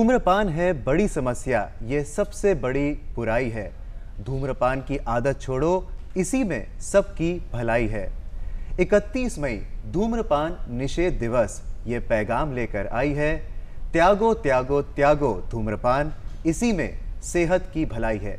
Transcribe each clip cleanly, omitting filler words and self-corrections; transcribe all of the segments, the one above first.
धूम्रपान है बड़ी समस्या, ये सबसे बड़ी बुराई है। धूम्रपान की आदत छोड़ो, इसी में सबकी भलाई है। 31 मई धूम्रपान निषेध दिवस ये पैगाम लेकर आई है। त्यागो त्यागो त्यागो धूम्रपान, इसी में सेहत की भलाई है।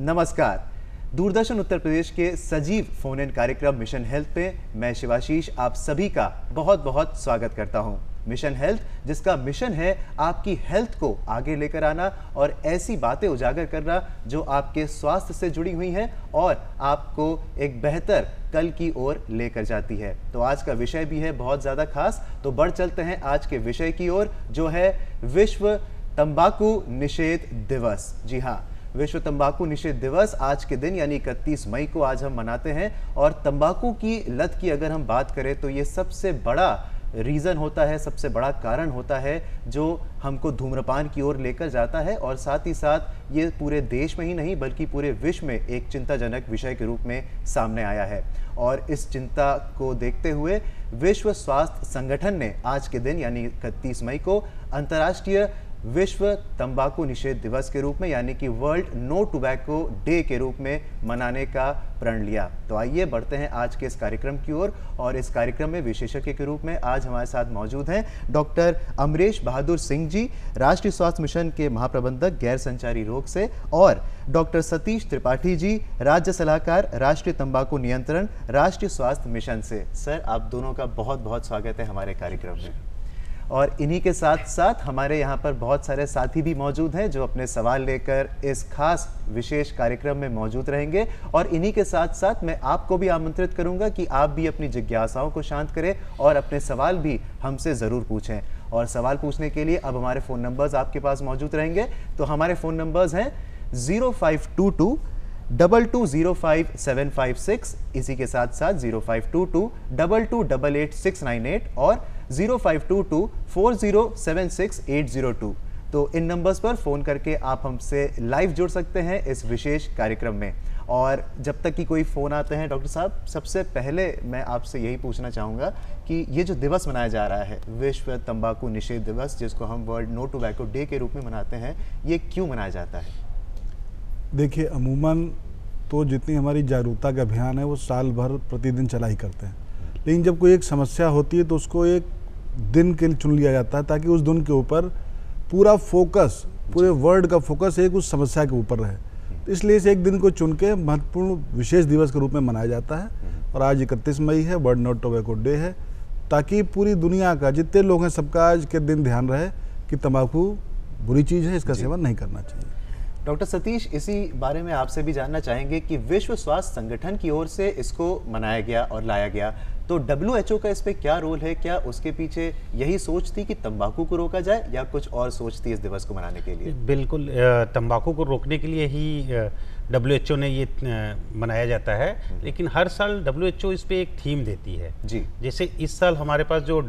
नमस्कार, दूरदर्शन उत्तर प्रदेश के सजीव फोन इन कार्यक्रम मिशन हेल्थ में मैं शिवाशीष आप सभी का बहुत बहुत स्वागत करता हूं। मिशन हेल्थ, जिसका मिशन है आपकी हेल्थ को आगे लेकर आना और ऐसी बातें उजागर करना जो आपके स्वास्थ्य से जुड़ी हुई हैं और आपको एक बेहतर कल की ओर लेकर जाती है। तो आज का विषय भी है बहुत ज़्यादा खास, तो बढ़ चलते हैं आज के विषय की ओर, जो है विश्व तंबाकू निषेध दिवस। जी हाँ, विश्व तंबाकू निषेध दिवस आज के दिन यानी 31 मई को आज हम मनाते हैं। और तंबाकू की लत की अगर हम बात करें तो ये सबसे बड़ा रीज़न होता है, सबसे बड़ा कारण होता है जो हमको धूम्रपान की ओर लेकर जाता है। और साथ ही साथ ये पूरे देश में ही नहीं बल्कि पूरे विश्व में एक चिंताजनक विषय के रूप में सामने आया है। और इस चिंता को देखते हुए विश्व स्वास्थ्य संगठन ने आज के दिन यानी 31 मई को अंतर्राष्ट्रीय विश्व तंबाकू निषेध दिवस के रूप में यानी कि वर्ल्ड नो टोबैको डे के रूप में मनाने का प्रण लिया। तो आइए बढ़ते हैं आज के इस कार्यक्रम की ओर। और इस कार्यक्रम में विशेषज्ञ के रूप में आज हमारे साथ मौजूद हैं डॉक्टर अमरेश बहादुर सिंह जी, राष्ट्रीय स्वास्थ्य मिशन के महाप्रबंधक गैर संचारी रोग से, और डॉक्टर सतीश त्रिपाठी जी, राज्य सलाहकार राष्ट्रीय तंबाकू नियंत्रण राष्ट्रीय स्वास्थ्य मिशन से। सर, आप दोनों का बहुत बहुत स्वागत है हमारे कार्यक्रम में। और इन्हीं के साथ साथ हमारे यहाँ पर बहुत सारे साथी भी मौजूद हैं जो अपने सवाल लेकर इस खास विशेष कार्यक्रम में मौजूद रहेंगे। और इन्हीं के साथ साथ मैं आपको भी आमंत्रित करूंगा कि आप भी अपनी जिज्ञासाओं को शांत करें और अपने सवाल भी हमसे ज़रूर पूछें। और सवाल पूछने के लिए अब हमारे फ़ोन नंबर्स आपके पास मौजूद रहेंगे। तो हमारे फ़ोन नंबर्स हैं 0522 2205 इसी के साथ साथ 0522 2288 और 0522 4076 802। तो इन नंबर्स पर फ़ोन करके आप हमसे लाइव जुड़ सकते हैं इस विशेष कार्यक्रम में। और जब तक कि कोई फ़ोन आते हैं डॉक्टर साहब, सबसे पहले मैं आपसे यही पूछना चाहूँगा कि ये जो दिवस मनाया जा रहा है विश्व तंबाकू निषेध दिवस, जिसको हम वर्ल्ड नो टोबैको डे के रूप में मनाते हैं, ये क्यों मनाया जाता है? देखिए, अमूमन तो जितनी हमारी जागरूकता का अभियान है वो साल भर प्रतिदिन चला ही करते हैं, लेकिन जब कोई एक समस्या होती है तो उसको एक दिन के लिए चुन लिया जाता है ताकि उस दिन के ऊपर पूरा फोकस, पूरे वर्ल्ड का फोकस एक उस समस्या के ऊपर रहे। तो इसलिए इस एक दिन को चुन के महत्वपूर्ण विशेष दिवस के रूप में मनाया जाता है। और आज 31 मई है, वर्ल्ड नो टोबैको डे है, ताकि पूरी दुनिया का जितने लोग हैं सबका आज के दिन ध्यान रहे कि तंबाकू बुरी चीज़ है, इसका सेवन नहीं करना चाहिए। डॉक्टर सतीश, इसी बारे में आपसे भी जानना चाहेंगे कि विश्व स्वास्थ्य संगठन की ओर से इसको मनाया गया और लाया गया, तो WHO का इस पे क्या रोल है? क्या उसके पीछे यही सोच थी कि तंबाकू को रोका जाए या कुछ और सोच थी इस दिवस को मनाने के लिए? बिल्कुल, तंबाकू को रोकने के लिए ही WHO ने ये मनाया जाता है, लेकिन हर साल WHO इस पे एक थीम देती है जी। जैसे इस साल हमारे पास जो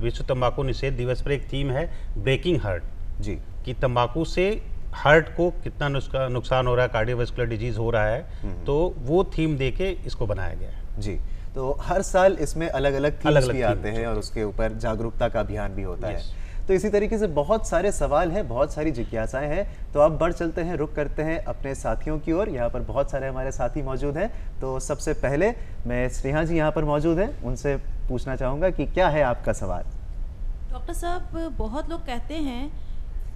विश्व तंबाकू निषेध दिवस पर एक थीम है ब्रेकिंग हार्ट जी, कि तंबाकू से हार्ट को कितना नुकसान हो रहा है, कार्डियोवास्कुलर डिजीज हो रहा है, तो वो थीम देके इसको बनाया गया है। जी। तो हर साल इसमें अलग अलग थीम्स भी आते हैं और उसके ऊपर जागरूकता का अभियान भी होता है। तो इसी तरीके से बहुत सारे सवाल हैं, बहुत सारी जिज्ञासाएं हैं। तो अब बढ़ चलते हैं, रुक करते हैं अपने साथियों की ओर। यहाँ पर बहुत सारे हमारे साथी मौजूद हैं। तो सबसे पहले मैं स्नेहा जी यहाँ पर मौजूद हैं, उनसे पूछना चाहूँगा कि क्या है आपका सवाल? डॉक्टर साहब, बहुत लोग कहते हैं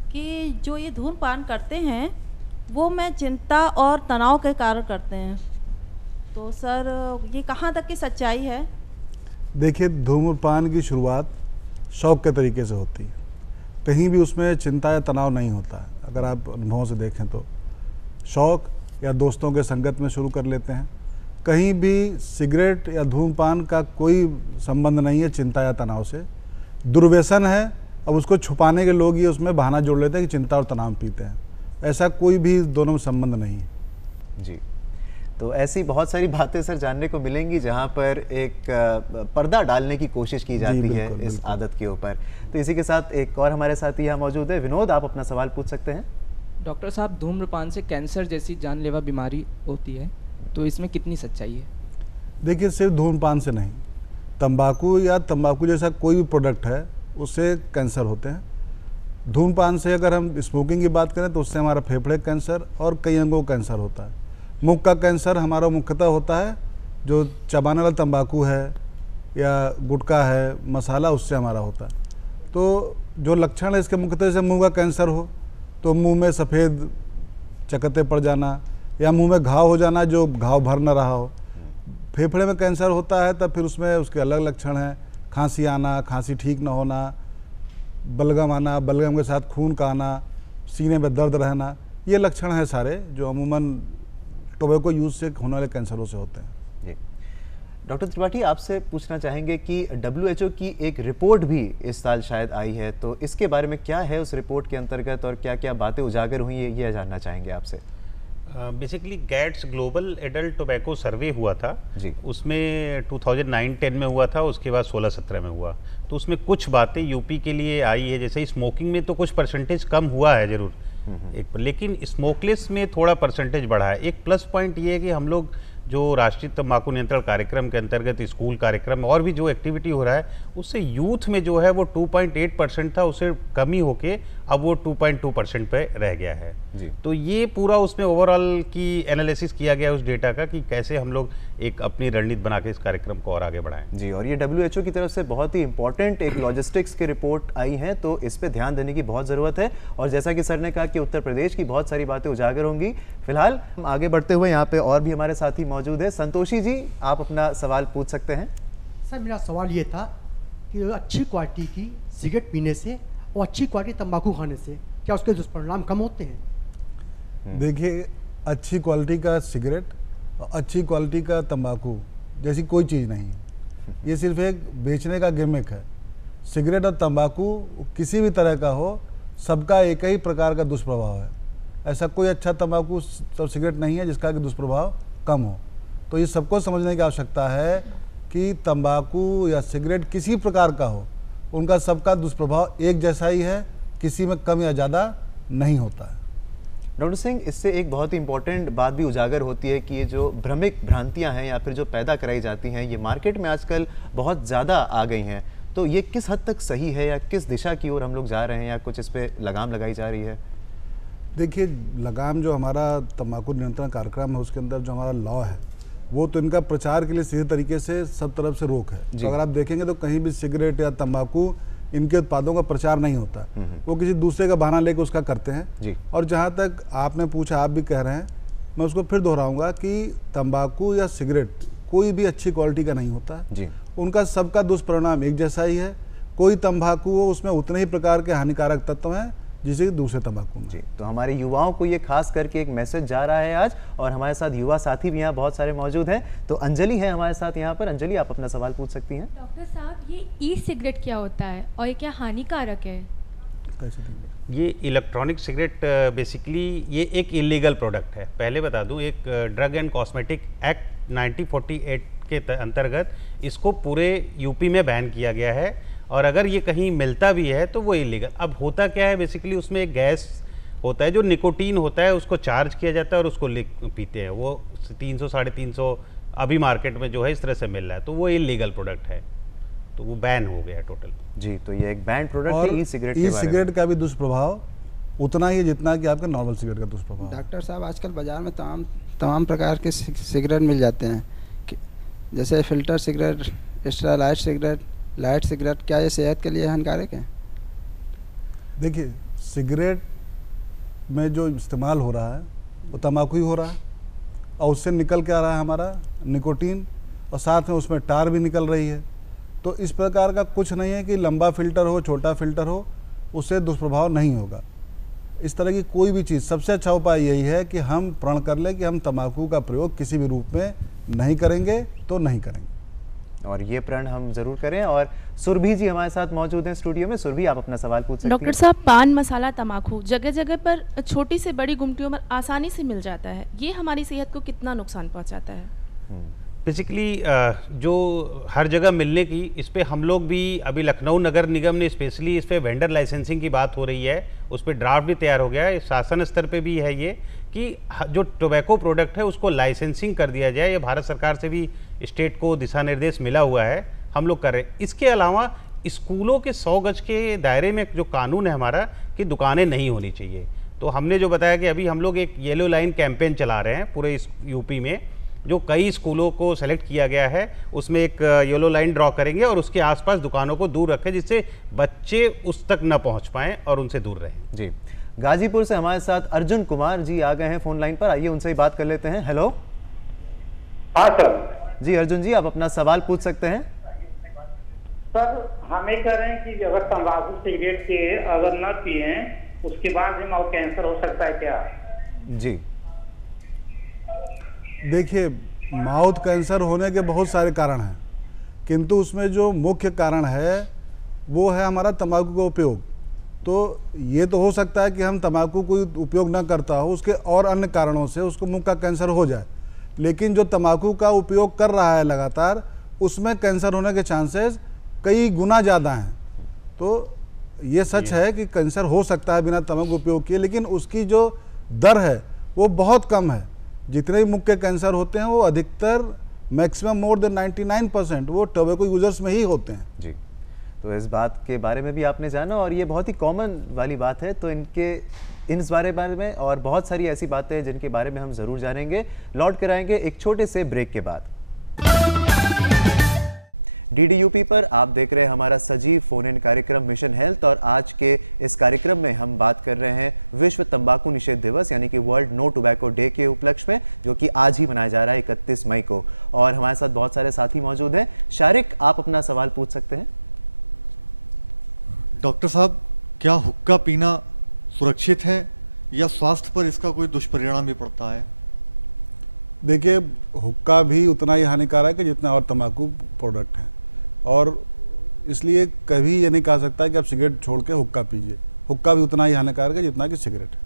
कि जो ये धूम्रपान करते हैं वो मैं चिंता और तनाव के कारण करते हैं, तो सर ये कहाँ तक की सच्चाई है? देखिए, धूम्रपान की शुरुआत शौक के तरीके से होती है, कहीं भी उसमें चिंता या तनाव नहीं होता है। अगर आप अनुभवों से देखें तो शौक या दोस्तों के संगत में शुरू कर लेते हैं, कहीं भी सिगरेट या धूम्रपान का कोई संबंध नहीं है चिंता या तनाव से। दुर्व्यसन है, अब उसको छुपाने के लोग ये उसमें बहाना जोड़ लेते हैं कि चिंता और तनाव पीते हैं। ऐसा कोई भी दोनों में संबंध नहीं है। जी, तो ऐसी बहुत सारी बातें सर जानने को मिलेंगी जहां पर एक पर्दा डालने की कोशिश की जाती है इस आदत के ऊपर। तो इसी के साथ एक और हमारे साथी यहाँ मौजूद है, विनोद, आप अपना सवाल पूछ सकते हैं। डॉक्टर साहब, धूम्रपान से कैंसर जैसी जानलेवा बीमारी होती है, तो इसमें कितनी सच्चाई है? देखिए, सिर्फ धूम्रपान से नहीं, तंबाकू या तंबाकू जैसा कोई भी प्रोडक्ट है उससे कैंसर होते हैं। धूम्रपान से अगर हम स्मोकिंग की बात करें तो उससे हमारा फेफड़े कैंसर और कई अंगों का कैंसर होता है। मुख का कैंसर हमारा मुख्यतः होता है जो चबाने वाला तंबाकू है या गुटखा है, मसाला, उससे हमारा होता है। तो जो लक्षण है इसके मुख्यतः से मुंह का कैंसर हो तो मुंह में सफ़ेद चकत्ते पड़ जाना या मुंह में घाव हो जाना जो घाव भर न रहा हो। फेफड़े में कैंसर होता है तब फिर उसमें उसके अलग लक्षण हैं, खांसी आना, खांसी ठीक न होना, बलगम आना, बलगम के साथ खून का आना, सीने में दर्द रहना, ये लक्षण हैं सारे जो अमूमन टोबैको यूज़ से होने वाले कैंसरों से होते हैं। जी डॉक्टर त्रिपाठी, आपसे पूछना चाहेंगे कि WHO की एक रिपोर्ट भी इस साल शायद आई है, तो इसके बारे में क्या है उस रिपोर्ट के अंतर्गत और क्या क्या बातें उजागर हुई है, ये जानना चाहेंगे आपसे। Basically GATS global adult tobacco survey हुआ था जी। उसमें 2009-10 में हुआ था, उसके बाद 16-17 में हुआ। तो उसमें कुछ बातें यूपी के लिए आई है, जैसे स्मोकिंग में तो कुछ परसेंटेज कम हुआ है ज़रूर एक, लेकिन स्मोकलेस में थोड़ा परसेंटेज बढ़ा है। एक प्लस पॉइंट ये है कि हम लोग जो राष्ट्रीय तंबाकू नियंत्रण कार्यक्रम के अंतर्गत स्कूल कार्यक्रम और भी जो एक्टिविटी हो रहा है उससे यूथ में जो है वो 2.8% था, उससे कमी होके अब वो 2.2% पे रह गया है जी। तो ये पूरा उसमें ओवरऑल की एनालिसिस किया गया उस डेटा का कि कैसे हम लोग एक अपनी रणनीति बना के इस कार्यक्रम को और आगे बढ़ाएं। जी, और ये WHO की तरफ से बहुत ही इंपॉर्टेंट एक लॉजिस्टिक्स की रिपोर्ट आई है, तो इस पे ध्यान देने की बहुत ज़रूरत है। और जैसा कि सर ने कहा कि उत्तर प्रदेश की बहुत सारी बातें उजागर होंगी। फिलहाल हम आगे बढ़ते हुए यहाँ पे और भी हमारे साथी मौजूद है। संतोषी जी, आप अपना सवाल पूछ सकते हैं। सर मेरा सवाल ये था कि अच्छी क्वालिटी की सिगरेट पीने से और अच्छी क्वालिटी तंबाकू खाने से क्या उसके दुष्परिणाम कम होते हैं? देखिए, अच्छी क्वालिटी का सिगरेट और अच्छी क्वालिटी का तंबाकू जैसी कोई चीज़ नहीं है। ये सिर्फ एक बेचने का गिमिक है। सिगरेट और तंबाकू किसी भी तरह का हो, सबका एक ही प्रकार का दुष्प्रभाव है। ऐसा कोई अच्छा तंबाकू और सिगरेट नहीं है जिसका कि दुष्प्रभाव कम हो। तो ये सबको समझने की आवश्यकता है कि तंबाकू या सिगरेट किसी प्रकार का हो, उनका सबका दुष्प्रभाव एक जैसा ही है, किसी में कम या ज़्यादा नहीं होता है। डॉक्टर सिंह, इससे एक बहुत ही इंपॉर्टेंट बात भी उजागर होती है कि ये जो भ्रमिक भ्रांतियां हैं या फिर जो पैदा कराई जाती हैं, ये मार्केट में आजकल बहुत ज़्यादा आ गई हैं। तो ये किस हद तक सही है या किस दिशा की ओर हम लोग जा रहे हैं या कुछ इस पर लगाम लगाई जा रही है? देखिए, लगाम जो हमारा तंबाकू नियंत्रण कार्यक्रम है उसके अंदर जो हमारा लॉ है वो तो इनका प्रचार के लिए सीधे तरीके से सब तरफ से रोक है। तो अगर आप देखेंगे तो कहीं भी सिगरेट या तंबाकू इनके उत्पादों का प्रचार नहीं होता, वो किसी दूसरे का बहाना लेकर उसका करते हैं जी। और जहाँ तक आपने पूछा, आप भी कह रहे हैं, मैं उसको फिर दोहराऊंगा कि तंबाकू या सिगरेट कोई भी अच्छी क्वालिटी का नहीं होता जी। उनका सबका दुष्परिणाम एक जैसा ही है। कोई तंबाकू हो उसमें उतने ही प्रकार के हानिकारक तत्व हैं जिसे कि दूसरे तंबाकू में। जी, तो हमारे युवाओं को ये खास करके एक मैसेज जा रहा है आज, और हमारे साथ युवा साथी भी यहाँ बहुत सारे मौजूद हैं। तो अंजलि है हमारे साथ यहाँ पर। अंजलि, आप अपना सवाल पूछ सकती हैं। डॉक्टर साहब, ये ई सिगरेट क्या होता है और ये क्या हानिकारक है? ये इलेक्ट्रॉनिक सिगरेट बेसिकली ये एक इलीगल प्रोडक्ट है। पहले बता दूं, एक ड्रग एंड कॉस्मेटिक एक्ट 1948 के अंतर्गत इसको पूरे यूपी में बैन किया गया है, और अगर ये कहीं मिलता भी है तो वो इलीगल। अब होता क्या है, बेसिकली उसमें एक गैस होता है जो निकोटीन होता है, उसको चार्ज किया जाता है और उसको पीते हैं। वो 300-350 अभी मार्केट में जो है इस तरह से मिल रहा है, तो वो इलीगल प्रोडक्ट है, तो वो बैन हो गया टोटल। जी, तो ये एक बैंड प्रोडक्ट और है ई सिगरेट। ई सिगरेट का भी दुष्प्रभाव उतना ही है जितना कि आपका नॉर्मल सिगरेट का दुष्प्रभाव है। डॉक्टर साहब, आजकल बाज़ार में तमाम प्रकार के सिगरेट मिल जाते हैं, जैसे filter cigarette, extra light cigarette. क्या ये सेहत के लिए हानिकारक है? देखिए, सिगरेट में जो इस्तेमाल हो रहा है वो तंबाकू ही हो रहा है, और उससे निकल के आ रहा है हमारा निकोटीन, और साथ में उसमें टार भी निकल रही है। तो इस प्रकार का कुछ नहीं है कि लंबा फ़िल्टर हो, छोटा फ़िल्टर हो, उससे दुष्प्रभाव नहीं होगा। इस तरह की कोई भी चीज़, सबसे अच्छा उपाय यही है कि हम प्रण कर लें कि हम तंबाकू का प्रयोग किसी भी रूप में नहीं करेंगे तो नहीं करेंगे, और ये प्रण हम जरूर करें। और सुरभि जी हमारे साथ मौजूद हैं स्टूडियो में। सुरभि, आप अपना सवाल पूछ सकती हैं। डॉक्टर साहब, पान मसाला तंबाकू जगह जगह पर छोटी से बड़ी गुमटियों में आसानी से मिल जाता है, ये हमारी सेहत को कितना नुकसान पहुंचाता है? बेसिकली जो हर जगह मिलने की, इस पे हम लोग भी अभी लखनऊ नगर निगम ने स्पेशली इस पे वेंडर लाइसेंसिंग की बात हो रही है, उस पर ड्राफ्ट भी तैयार हो गया है। शासन स्तर पे भी है ये कि जो टोबैको प्रोडक्ट है उसको लाइसेंसिंग कर दिया जाए। ये भारत सरकार से भी स्टेट को दिशा निर्देश मिला हुआ है, हम लोग कर रहे हैं। इसके अलावा स्कूलों के 100 गज के दायरे में जो कानून है हमारा कि दुकानें नहीं होनी चाहिए। तो हमने जो बताया कि अभी हम लोग एक येलो लाइन कैंपेन चला रहे हैं पूरे इस यूपी में, जो कई स्कूलों को सेलेक्ट किया गया है, उसमें एक येलो लाइन ड्रॉ करेंगे और उसके आसपास दुकानों को दूर रखें जिससे बच्चे उस तक न पहुंच पाएं और उनसे दूर रहें। जी, गाजीपुर से हमारे साथ अर्जुन कुमार जी आ गए हैं फोन लाइन पर, आइए उनसे ही बात कर लेते हैं। हेलो। हाँ सर। जी अर्जुन जी, आप अपना सवाल पूछ सकते हैं। सर हम ये कह रहे हैं कि अगर तंबाकू सिगरेट के अगर न पिए उसके बाद भी माउथ कैंसर हो सकता है क्या? जी देखिए, माउथ कैंसर होने के बहुत सारे कारण हैं, किंतु उसमें जो मुख्य कारण है वो है हमारा तंबाकू का उपयोग। तो ये तो हो सकता है कि हम तंबाकू कोई उपयोग ना करता हो, उसके और अन्य कारणों से उसको मुंह का कैंसर हो जाए, लेकिन जो तंबाकू का उपयोग कर रहा है लगातार, उसमें कैंसर होने के चांसेस कई गुना ज़्यादा हैं। तो ये सच है कि कैंसर हो सकता है बिना तंबाकू उपयोग किए, लेकिन उसकी जो दर है वो बहुत कम है। जितने भी मुख्य कैंसर होते हैं वो अधिकतर मैक्सिमम मोर देन 99% वो टोबैको यूजर्स में ही होते हैं। जी, तो इस बात के बारे में भी आपने जाना और ये बहुत ही कॉमन वाली बात है, तो इस बारे में और बहुत सारी ऐसी बातें हैं जिनके बारे में हम ज़रूर जानेंगे। लौट कर आएंगे एक छोटे से ब्रेक के बाद। DDUP पर आप देख रहे हैं हमारा सजीव फोन इन कार्यक्रम मिशन हेल्थ, और आज के इस कार्यक्रम में हम बात कर रहे हैं विश्व तंबाकू निषेध दिवस यानी कि वर्ल्ड नो टोबैको डे के उपलक्ष्य में, जो कि आज ही मनाया जा रहा है 31 मई को। और हमारे साथ बहुत सारे साथी मौजूद हैं। शारिक, आप अपना सवाल पूछ सकते हैं। डॉक्टर साहब, क्या हुक्का पीना सुरक्षित है या स्वास्थ्य पर इसका कोई दुष्परिणाम भी पड़ता है? देखिए, हुक्का भी उतना ही हानिकारक है जितना और तंबाकू प्रोडक्ट हैं, और इसलिए कभी ये नहीं कहा सकता कि आप सिगरेट छोड़ के हुक्का पीजिए। हुक्का भी उतना ही हानिकारक है जितना कि सिगरेट है।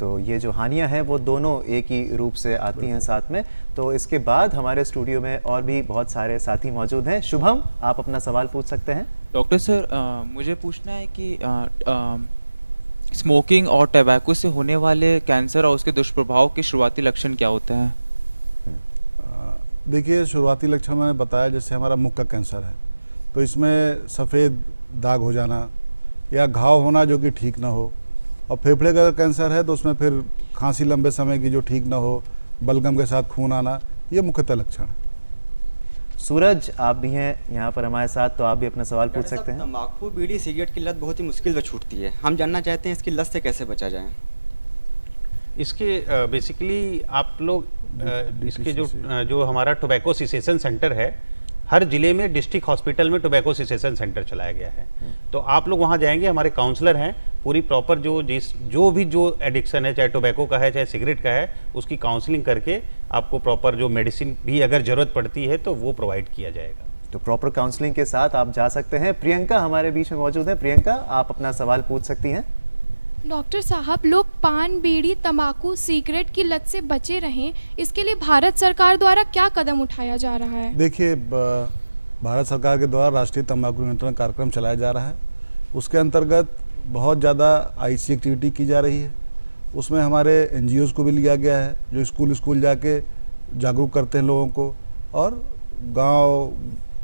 तो ये जो हानियां हैं वो दोनों एक ही रूप से आती हैं साथ में। तो इसके बाद हमारे स्टूडियो में और भी बहुत सारे साथी मौजूद हैं। शुभम, आप अपना सवाल पूछ सकते हैं। डॉक्टर सर, मुझे पूछना है कि स्मोकिंग और टबैको से होने वाले कैंसर और उसके दुष्प्रभाव के शुरुआती लक्षण क्या होते हैं? देखिए, शुरुआती लक्षण मैंने बताया, जैसे हमारा मुख का कैंसर है तो इसमें सफ़ेद दाग हो जाना या घाव होना जो कि ठीक ना हो, और फेफड़े का कैंसर है तो उसमें फिर खांसी लंबे समय की जो ठीक ना हो, बलगम के साथ खून आना, ये मुख्यतः लक्षण है। सूरज, आप भी हैं यहाँ पर हमारे साथ, तो आप भी अपना सवाल पूछ सकते हैं। तंबाकू, बीड़ी, सिगरेट की लत बहुत ही मुश्किल से छूटती है। हम जानना चाहते हैं इसकी लत से कैसे बचा जाए। इसके बेसिकली आप लोग इसके जो हमारा टोबैको सिसेशन सेंटर है, हर जिले में डिस्ट्रिक्ट हॉस्पिटल में टोबैको सिसेशन सेंटर चलाया गया है। तो आप लोग वहाँ जाएंगे, हमारे काउंसलर हैं, पूरी प्रॉपर जो एडिक्शन है, चाहे टोबैको का है चाहे सिगरेट का है, उसकी काउंसलिंग करके आपको प्रॉपर जो मेडिसिन भी अगर ज़रूरत पड़ती है तो वो प्रोवाइड किया जाएगा। तो प्रॉपर काउंसलिंग के साथ आप जा सकते हैं। प्रियंका हमारे बीच में मौजूद है। प्रियंका, आप अपना सवाल पूछ सकती हैं। डॉक्टर साहब, लोग पान, बीड़ी, तंबाकू, सिगरेट की लत से बचे रहें, इसके लिए भारत सरकार द्वारा क्या कदम उठाया जा रहा है? देखिए, भारत सरकार के द्वारा राष्ट्रीय तंबाकू नियंत्रण कार्यक्रम चलाया जा रहा है। उसके अंतर्गत बहुत ज़्यादा IC एक्टिविटी की जा रही है। उसमें हमारे NGOs को भी लिया गया है, जो स्कूल जाके जागरूक करते हैं लोगों को, और गांव,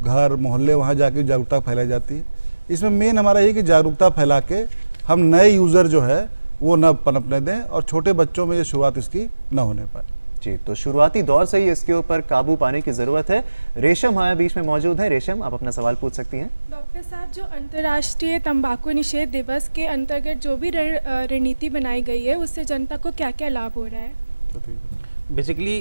घर, मोहल्ले वहाँ जाके जागरूकता फैलाई जाती है। इसमें मेन हमारा ये कि जागरूकता फैला के हम नए यूज़र जो है वो न पनपने दें और छोटे बच्चों में ये शुरुआत इसकी न होने पाए। जी, तो शुरुआती दौर से ही इसके ऊपर काबू पाने की ज़रूरत है। रेशम हमारे बीच में मौजूद है। रेशम, आप अपना सवाल पूछ सकती हैं। डॉक्टर साहब, जो अंतर्राष्ट्रीय तंबाकू निषेध दिवस के अंतर्गत जो भी रणनीति बनाई गई है, उससे जनता को क्या क्या लाभ हो रहा है? बेसिकली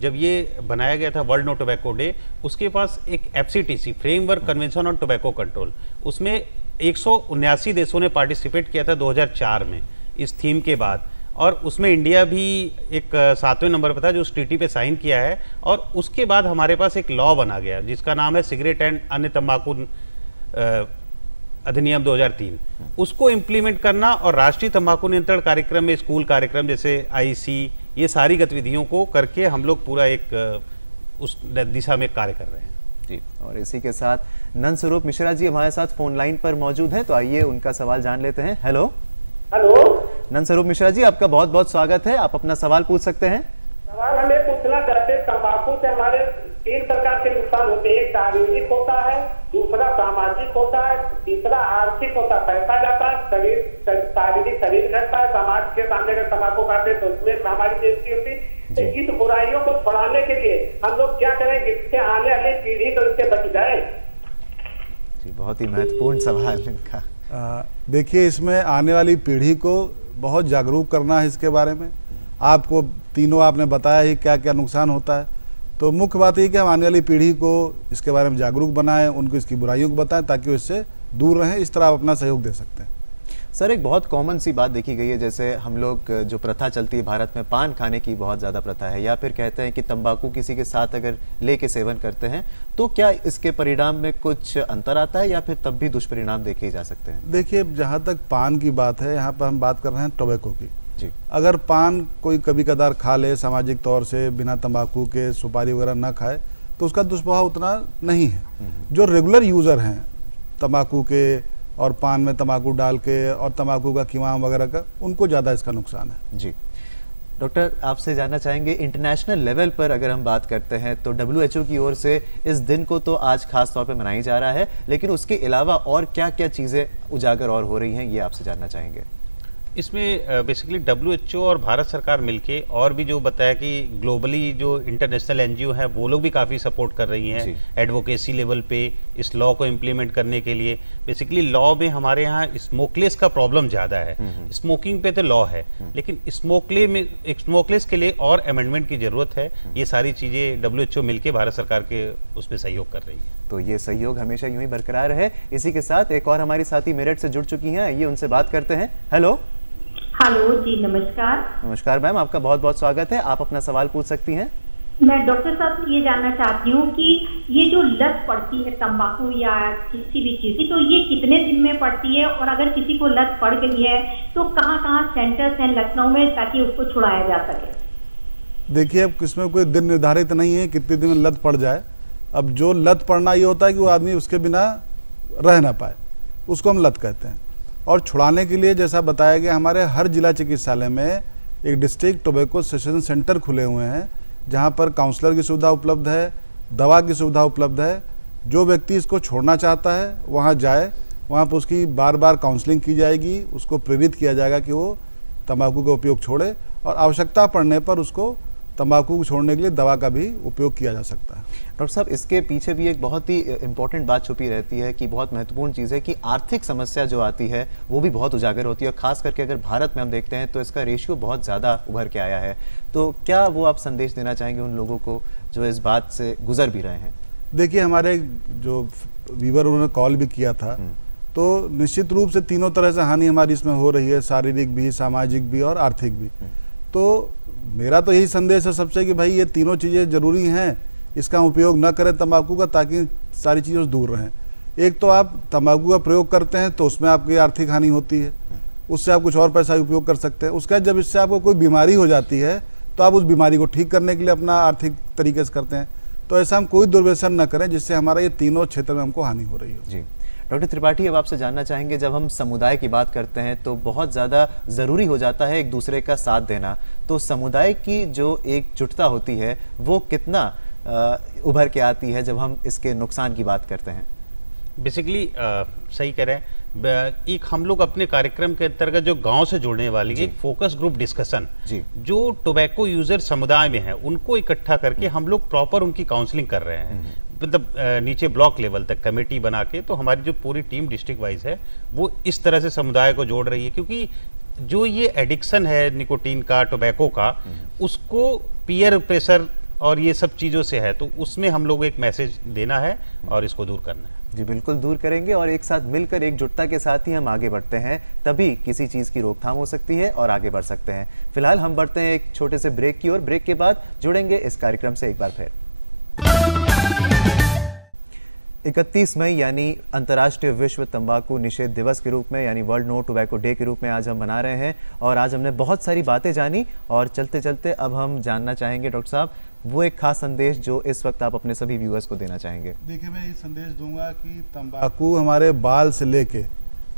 जब ये बनाया गया था वर्ल्ड नो टोबैको डे, उसके पास एक FCTC framework convention on tobacco control, उसमें 179 देशों ने पार्टिसिपेट किया था 2004 में इस थीम के बाद, और उसमें इंडिया भी एक 7वें नंबर पर था जो उस ट्रीटी पे साइन किया है। और उसके बाद हमारे पास एक लॉ बना गया जिसका नाम है सिगरेट एंड अन्य तंबाकू अधिनियम 2003। उसको इम्प्लीमेंट करना और राष्ट्रीय तंबाकू नियंत्रण कार्यक्रम में स्कूल कार्यक्रम जैसे IC, ये सारी गतिविधियों को करके हम लोग पूरा एक उस दिशा में कार्य कर रहे हैं। जी, और इसी के साथ नंदस्वरूप मिश्रा जी हमारे साथ फोन लाइन पर मौजूद हैं, तो आइए उनका सवाल जान लेते हैं। हेलो नंदस्वरूप मिश्रा जी, आपका बहुत बहुत स्वागत है। आप अपना सवाल पूछ सकते हैं। सवाल हमें पूछना चाहते हैं, तंबाकू से हमारे तीन प्रकार के नुकसान होते हैं, एक शारीरिक होता है, दूसरा सामाजिक होता है, तीसरा आर्थिक होता है। पैसा जाता है, शारीरिक शरीर घटता है, समाज के सामने अगर तंबाकू खाते तो उसमें हमारी बेइज्जती होती है। तो इन बुराइयों को छुड़ाने के लिए हम लोग क्या करें जिससे आने वाली पीढ़ी तो इससे बच जाए? जी, बहुत ही महत्वपूर्ण सवाल इनका। देखिए, इसमें आने वाली पीढ़ी को बहुत जागरूक करना है इसके बारे में। आपको तीनों आपने बताया ही क्या क्या नुकसान होता है, तो मुख्य बात ये कि हम आने वाली पीढ़ी को इसके बारे में जागरूक बनाएं, उनको इसकी बुराइयों को बताएं ताकि वो इससे दूर रहें। इस तरह आप अपना सहयोग दे सकते हैं। सर, एक बहुत कॉमन सी बात देखी गई है, जैसे हम लोग जो प्रथा चलती है भारत में, पान खाने की बहुत ज़्यादा प्रथा है, या फिर कहते हैं कि तंबाकू किसी के साथ अगर लेके सेवन करते हैं तो क्या इसके परिणाम में कुछ अंतर आता है या फिर तब भी दुष्परिणाम देखे जा सकते हैं? देखिए, जहाँ तक पान की बात है, यहाँ पर हम बात कर रहे हैं टोबैको की। जी। अगर पान कोई कभी कदार खा ले सामाजिक तौर से, बिना तंबाकू के, सुपारी वगैरह ना खाए, तो उसका दुष्प्रभाव उतना नहीं है। जो रेगुलर यूज़र हैं तंबाकू के और पान में तंबाकू डाल के और तंबाकू का कीवाम वगैरह का, उनको ज़्यादा इसका नुकसान है। जी डॉक्टर, आपसे जानना चाहेंगे, इंटरनेशनल लेवल पर अगर हम बात करते हैं तो WHO की ओर से इस दिन को तो आज खास तौर पे मनाया जा रहा है, लेकिन उसके अलावा और क्या क्या चीज़ें उजागर और हो रही हैं, ये आपसे जानना चाहेंगे। इसमें बेसिकली WHO और भारत सरकार मिलके, और भी जो बताया कि ग्लोबली जो इंटरनेशनल NGO है वो लोग भी काफ़ी सपोर्ट कर रही हैं एडवोकेसी लेवल पे इस लॉ को इम्प्लीमेंट करने के लिए। बेसिकली लॉ में हमारे यहाँ स्मोकलेस का प्रॉब्लम ज़्यादा है। स्मोकिंग पे तो लॉ है, लेकिन स्मोकलेस के लिए और अमेंडमेंट की ज़रूरत है। ये सारी चीज़ें WHO मिलके भारत सरकार के उसमें सहयोग कर रही है। तो ये सहयोग हमेशा यूं ही बरकरार रहे। इसी के साथ एक और हमारी साथी मेरठ से जुड़ चुकी हैं, ये उनसे बात करते हैं। हेलो जी, नमस्कार। नमस्कार मैम, आपका बहुत बहुत स्वागत है। आप अपना सवाल पूछ सकती हैं। मैं डॉक्टर साहब ये जानना चाहती हूँ कि ये जो लत पड़ती है तंबाकू या किसी भी चीज़ की, तो ये कितने दिन में पड़ती है, और अगर किसी को लत पड़ गई है तो कहाँ कहाँ सेंटर्स हैं लखनऊ में ताकि उसको छुड़ाया जा सके? देखिए, अब इसमें कोई दिन निर्धारित नहीं है कितने दिन में लत पड़ जाए। अब जो लत पड़ना ये होता है कि वो आदमी उसके बिना रह ना पाए, उसको हम लत कहते हैं। और छुड़ाने के लिए जैसा बताया गया, हमारे हर जिला चिकित्सालय में एक डिस्ट्रिक्ट टोबैको सेशन सेंटर खुले हुए हैं, जहां पर काउंसलर की सुविधा उपलब्ध है, दवा की सुविधा उपलब्ध है। जो व्यक्ति इसको छोड़ना चाहता है वहां जाए, वहां पर उसकी बार बार काउंसलिंग की जाएगी, उसको प्रेरित किया जाएगा कि वो तंबाकू का उपयोग छोड़े, और आवश्यकता पड़ने पर उसको तंबाकू को छोड़ने के लिए दवा का भी उपयोग किया जा सकता है। डॉक्टर साहब, इसके पीछे भी एक बहुत ही इंपॉर्टेंट बात छुपी रहती है कि बहुत महत्वपूर्ण चीज़ है कि आर्थिक समस्या जो आती है वो भी बहुत उजागर होती है, और ख़ास करके अगर भारत में हम देखते हैं तो इसका रेशियो बहुत ज़्यादा उभर के आया है। तो क्या वो आप संदेश देना चाहेंगे उन लोगों को जो इस बात से गुजर भी रहे हैं? देखिए, हमारे जो वीवर उन्होंने कॉल भी किया था, तो निश्चित रूप से तीनों तरह से हानि हमारी इसमें हो रही है, शारीरिक भी, सामाजिक भी और आर्थिक भी। तो मेरा तो यही संदेश है सबसे कि भाई ये तीनों चीज़ें ज़रूरी हैं, इसका उपयोग न करें तंबाकू का, ताकि सारी चीज़ों से दूर रहें। एक तो आप तंबाकू का प्रयोग करते हैं तो उसमें आपकी आर्थिक हानि होती है, उससे आप कुछ और पैसा उपयोग कर सकते हैं। उसके बाद जब इससे आपको कोई बीमारी हो जाती है तो आप उस बीमारी को ठीक करने के लिए अपना आर्थिक तरीके से करते हैं। तो ऐसा हम कोई दुर्व्यसन न करें जिससे हमारा ये तीनों क्षेत्र में हमको हानि हो रही हो। जी डॉक्टर त्रिपाठी, अब आपसे जानना चाहेंगे, जब हम समुदाय की बात करते हैं तो बहुत ज़्यादा ज़रूरी हो जाता है एक दूसरे का साथ देना। तो समुदाय की जो एकजुटता होती है वो कितना उभर के आती है जब हम इसके नुकसान की बात करते हैं? बेसिकली सही कह रहे हैं। एक हम लोग अपने कार्यक्रम के अंतर्गत जो गांव से जुड़ने वाली एक फोकस ग्रुप डिस्कशन, जो टोबैको यूजर समुदाय में है उनको इकट्ठा करके हम लोग प्रॉपर उनकी काउंसलिंग कर रहे हैं, मतलब नीचे ब्लॉक लेवल तक कमेटी बना के। तो हमारी जो पूरी टीम डिस्ट्रिक्ट वाइज है वो इस तरह से समुदाय को जोड़ रही है, क्योंकि जो ये एडिक्शन है निकोटीन का, टोबैको का, उसको पीयर प्रेशर और ये सब चीज़ों से है, तो उसमें हम लोग एक मैसेज देना है और इसको दूर करना है। जी बिल्कुल दूर करेंगे, और एक साथ मिलकर एकजुटता के साथ ही हम आगे बढ़ते हैं, तभी किसी चीज़ की रोकथाम हो सकती है और आगे बढ़ सकते हैं। फिलहाल हम बढ़ते हैं एक छोटे से ब्रेक की ओर। ब्रेक के बाद जुड़ेंगे इस कार्यक्रम से एक बार फिर। 31 मई यानी अंतर्राष्ट्रीय विश्व तंबाकू निषेध दिवस के रूप में, यानी वर्ल्ड नो टोबैको डे के रूप में आज हम मना रहे हैं, और आज हमने बहुत सारी बातें जानी, और चलते चलते अब हम जानना चाहेंगे डॉक्टर साहब वो एक खास संदेश जो इस वक्त आप अपने सभी व्यूअर्स को देना चाहेंगे। देखिए, मैं ये संदेश दूंगा कि तंबाकू हमारे बाल से लेके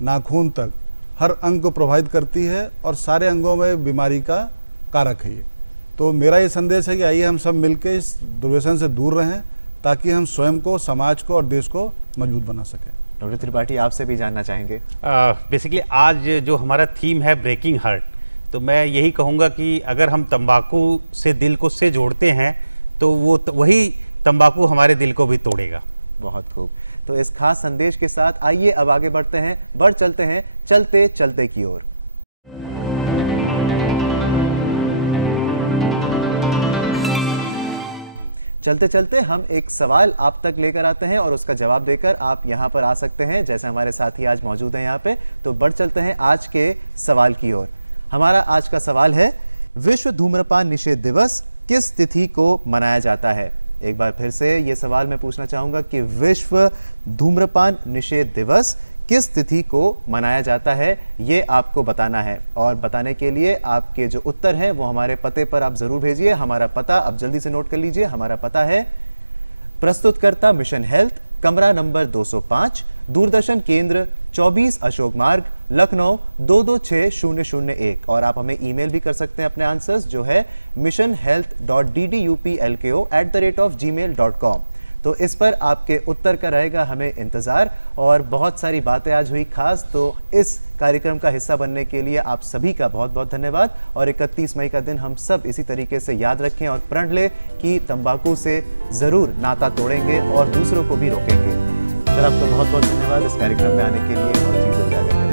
नाखून तक हर अंग को प्रभावित करती है और सारे अंगों में बीमारी का कारक है ये। तो मेरा ये संदेश है कि आइए हम सब मिलकर इस दुर्व्यसन से दूर रहें, ताकि हम स्वयं को, समाज को और देश को मजबूत बना सकें। डॉक्टर त्रिपाठी, आपसे भी जानना चाहेंगे। बेसिकली आज जो हमारा थीम है ब्रेकिंग हार्ट, तो मैं यही कहूँगा कि अगर हम तंबाकू से दिल को से जोड़ते हैं तो वही तंबाकू हमारे दिल को भी तोड़ेगा। बहुत खूब। तो इस खास संदेश के साथ आइए अब आगे बढ़ते हैं, चलते हैं चलते चलते की ओर। चलते चलते हम एक सवाल आप तक लेकर आते हैं और उसका जवाब देकर आप यहाँ पर आ सकते हैं, जैसे हमारे साथी आज मौजूद हैं यहाँ पे। तो बढ़ चलते हैं आज के सवाल की ओर। हमारा आज का सवाल है, विश्व धूम्रपान निषेध दिवस किस तिथि को मनाया जाता है? एक बार फिर से ये सवाल मैं पूछना चाहूँगा कि विश्व धूम्रपान निषेध दिवस किस तिथि को मनाया जाता है, ये आपको बताना है। और बताने के लिए आपके जो उत्तर हैं वो हमारे पते पर आप ज़रूर भेजिए। हमारा पता आप जल्दी से नोट कर लीजिए। हमारा पता है प्रस्तुतकर्ता मिशन हेल्थ, कमरा नंबर 205, दूरदर्शन केंद्र 24 अशोक मार्ग, लखनऊ 226001। और आप हमें ईमेल भी कर सकते हैं अपने आंसर्स, जो है missionhealth.ddupLko@gmail.com। तो इस पर आपके उत्तर का रहेगा हमें इंतज़ार। और बहुत सारी बातें आज हुई खास, तो इस कार्यक्रम का हिस्सा बनने के लिए आप सभी का बहुत बहुत धन्यवाद। और 31 मई का दिन हम सब इसी तरीके से याद रखें और प्रण लें कि तंबाकू से ज़रूर नाता तोड़ेंगे और दूसरों को भी रोकेंगे। सर, आपका बहुत बहुत धन्यवाद इस कार्यक्रम में आने के लिए और चीज़ें उजागर करने के लिए।